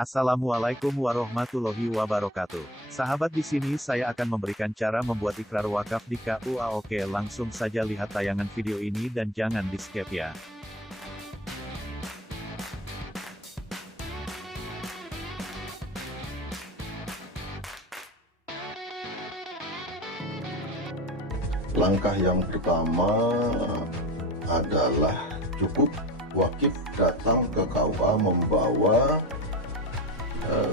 Assalamualaikum warahmatullahi wabarakatuh. Sahabat, di sini saya akan memberikan cara membuat ikrar wakaf di KUA. Oke, langsung saja lihat tayangan video ini dan jangan di-skip ya. Langkah yang pertama adalah cukup wakif datang ke KUA membawa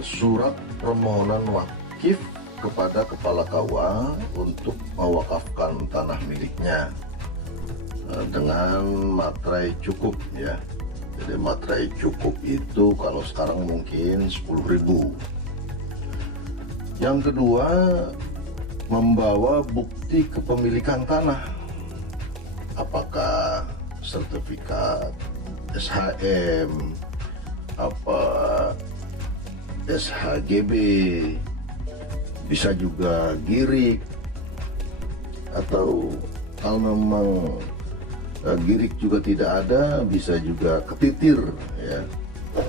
surat permohonan wakif kepada kepala KUA untuk mewakafkan tanah miliknya dengan materai cukup ya. Jadi materai cukup itu kalau sekarang mungkin 10.000. Yang kedua, membawa bukti kepemilikan tanah, apakah sertifikat SHM, SHGB, bisa juga girik, atau kalau memang girik juga tidak ada, bisa juga ketitir ya,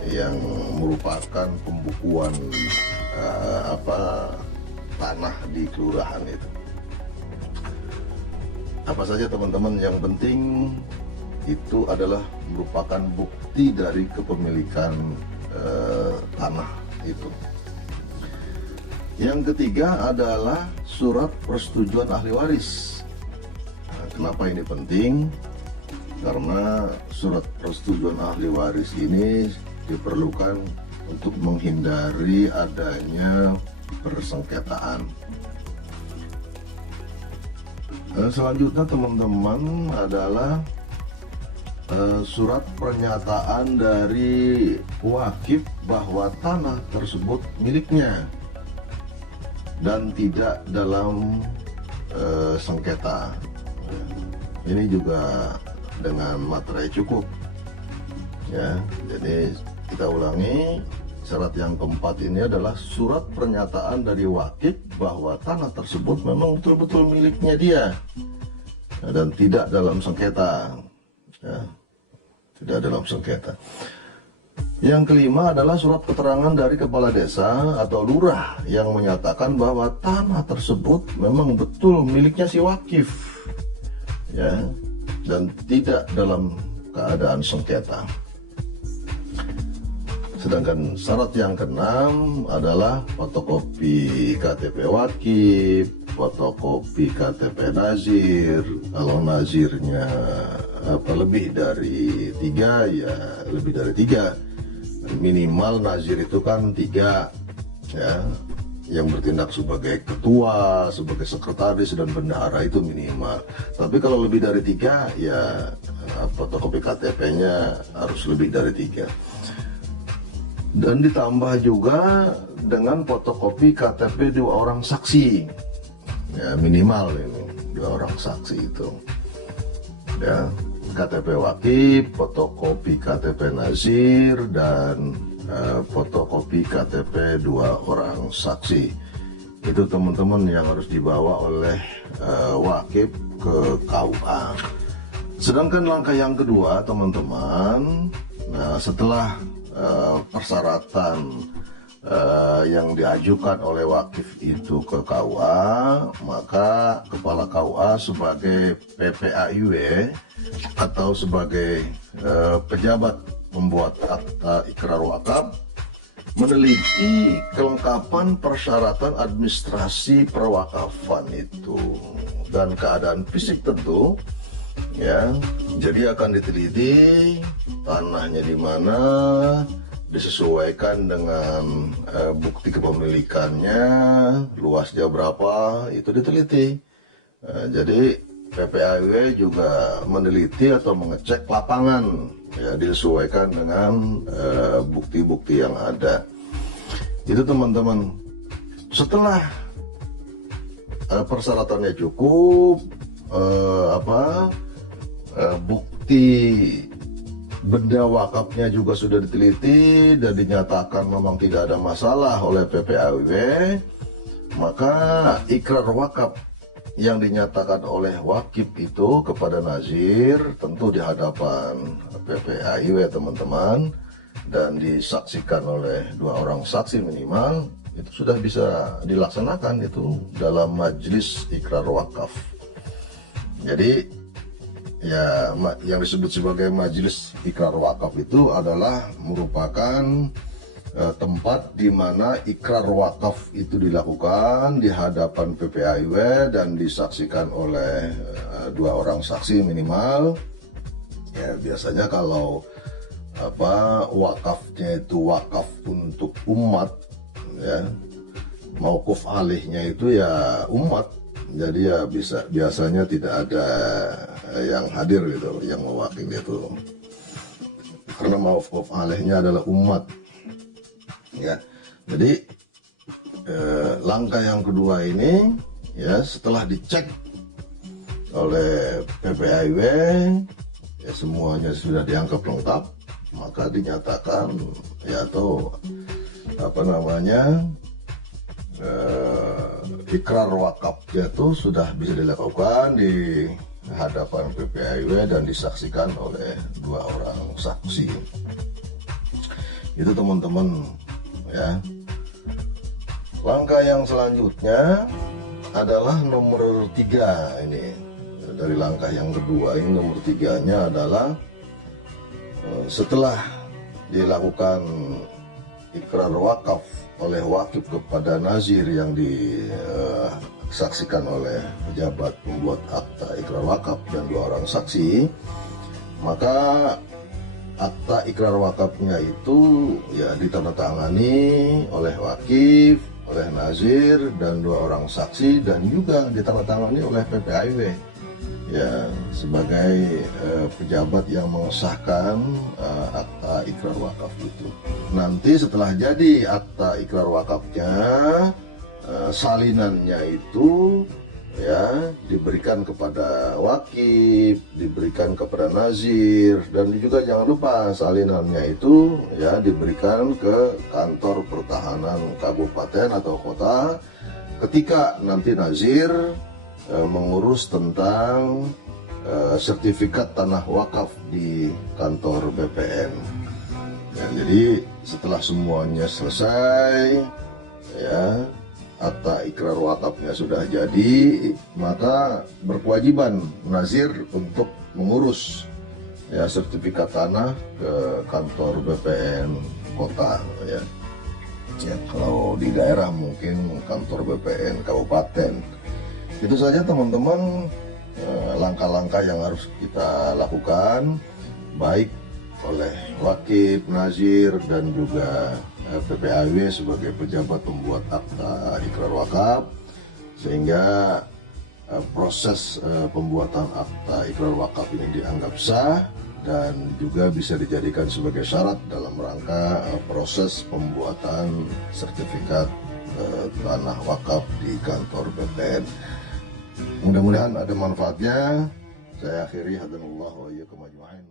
yang merupakan pembukuan tanah di kelurahan itu. Apa saja teman-teman, yang penting itu adalah merupakan bukti dari kepemilikan tanah itu. Yang ketiga adalah surat persetujuan ahli waris. Nah, kenapa ini penting? Karena surat persetujuan ahli waris ini diperlukan untuk menghindari adanya persengketaan. Selanjutnya teman-teman adalah surat pernyataan dari wakif bahwa tanah tersebut miliknya dan tidak dalam sengketa. Ini juga dengan materai cukup ya. Jadi kita ulangi, syarat yang keempat ini adalah surat pernyataan dari wakif bahwa tanah tersebut memang betul-betul miliknya dia dan tidak dalam sengketa ya, tidak dalam sengketa. Yang kelima adalah surat keterangan dari kepala desa atau lurah yang menyatakan bahwa tanah tersebut memang betul miliknya si wakif ya, dan tidak dalam keadaan sengketa. Sedangkan syarat yang keenam adalah fotokopi KTP wakif, fotokopi KTP nazir. Kalau nazirnya lebih dari 3 ya lebih dari 3. Minimal nazir itu kan 3 ya, yang bertindak sebagai ketua, sebagai sekretaris dan bendahara itu minimal. Tapi kalau lebih dari 3 ya fotokopi KTP-nya harus lebih dari 3. Dan ditambah juga dengan fotokopi KTP 2 orang saksi ya, minimal ini 2 orang saksi itu ya. KTP wakif, fotokopi KTP nazir, dan fotokopi KTP 2 orang saksi. Itu teman-teman yang harus dibawa oleh wakif ke KUA. Sedangkan langkah yang kedua teman-teman, nah setelah persyaratan yang diajukan oleh wakif itu ke KUA, maka kepala KUA sebagai PPAIW atau sebagai pejabat pembuat akta ikrar wakaf meneliti kelengkapan persyaratan administrasi perwakafan itu dan keadaan fisik tentu ya. Jadi akan diteliti tanahnya di mana, disesuaikan dengan bukti kepemilikannya, luasnya berapa, itu diteliti. Jadi PPAIW juga meneliti atau mengecek lapangan ya, disesuaikan dengan bukti-bukti yang ada. Itu teman-teman. Setelah persyaratannya cukup, bukti benda wakafnya juga sudah diteliti dan dinyatakan memang tidak ada masalah oleh PPAIW, maka ikrar wakaf yang dinyatakan oleh wakif itu kepada nazir tentu di hadapan PPAIW teman-teman dan disaksikan oleh 2 orang saksi minimal, itu sudah bisa dilaksanakan itu dalam majelis ikrar wakaf. Jadi ya, yang disebut sebagai majelis ikrar wakaf itu adalah merupakan tempat di mana ikrar wakaf itu dilakukan di hadapan PPAIW dan disaksikan oleh 2 orang saksi minimal. Ya, biasanya kalau wakafnya itu wakaf untuk umat, ya, mauquf alihnya itu ya umat, jadi ya biasanya tidak ada yang hadir gitu, yang mewakili itu, karena mauquf alihnya adalah umat, ya. Jadi langkah yang kedua ini, ya, setelah dicek oleh PPAIW, ya, semuanya sudah dianggap lengkap, maka dinyatakan, ya, atau ikrar wakafnya itu sudah bisa dilakukan di hadapan PPAIW dan disaksikan oleh 2 orang saksi. Itu teman-teman, ya. Langkah yang selanjutnya adalah nomor 3 ini. Dari langkah yang kedua ini, nomor 3-nya adalah setelah dilakukan ikrar wakaf oleh wakif kepada nazir yang disaksikan oleh pejabat pembuat akta ikrar wakaf dan 2 orang saksi, maka akta ikrar wakafnya itu ya ditandatangani oleh wakif, oleh nazir dan 2 orang saksi, dan juga ditandatangani oleh PPAIW, ya, sebagai pejabat yang mengesahkan akta ikrar wakaf itu. Nanti setelah jadi akta ikrar wakafnya, salinannya itu, ya, diberikan kepada wakif, diberikan kepada nazir, dan juga jangan lupa salinannya itu, ya, diberikan ke kantor pertahanan kabupaten atau kota ketika nanti nazir mengurus tentang sertifikat tanah wakaf di kantor BPN. Ya, jadi setelah semuanya selesai, ya, akta ikrar wakafnya sudah jadi, maka berkewajiban nazir untuk mengurus, ya, sertifikat tanah ke kantor BPN kota, ya. Ya, kalau di daerah mungkin kantor BPN kabupaten. Itu saja teman-teman, langkah-langkah yang harus kita lakukan, baik oleh wakif, nazir, dan juga PPAIW sebagai pejabat pembuat akta ikrar wakaf, sehingga proses pembuatan akta ikrar wakaf ini dianggap sah dan juga bisa dijadikan sebagai syarat dalam rangka proses pembuatan sertifikat tanah wakaf di kantor BPN. Mudah-mudahan ada manfaatnya. Saya akhiri, hadanallahu wa iyyakum ajma'in.